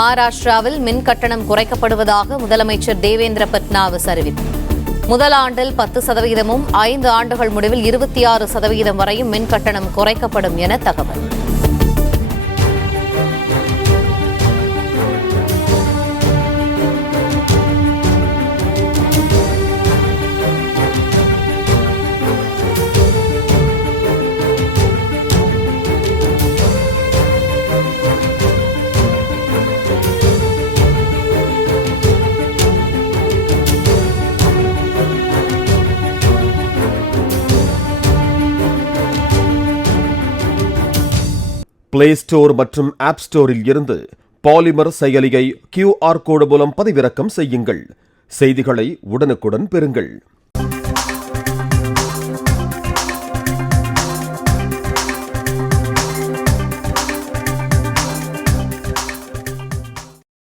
மகாராஷ்டிராவில் மின் கட்டணம் குறைக்கப்படுவதாக முதலமைச்சர் தேவேந்திர பட்னாவிஸ் அறிவிப்பு. முதல் ஆண்டில் 10%, 5 ஆண்டுகள் முடிவில் 26% வரையும் மின் கட்டணம் குறைக்கப்படும் என தகவல். பிளே ஸ்டோர் மற்றும் ஆப் ஸ்டோரில் இருந்து பாலிமர் செயலியை QR கோடு மூலம் பதிவிறக்கம் செய்யுங்கள். செய்திகளை உடனுக்குடன் பெறுங்கள்.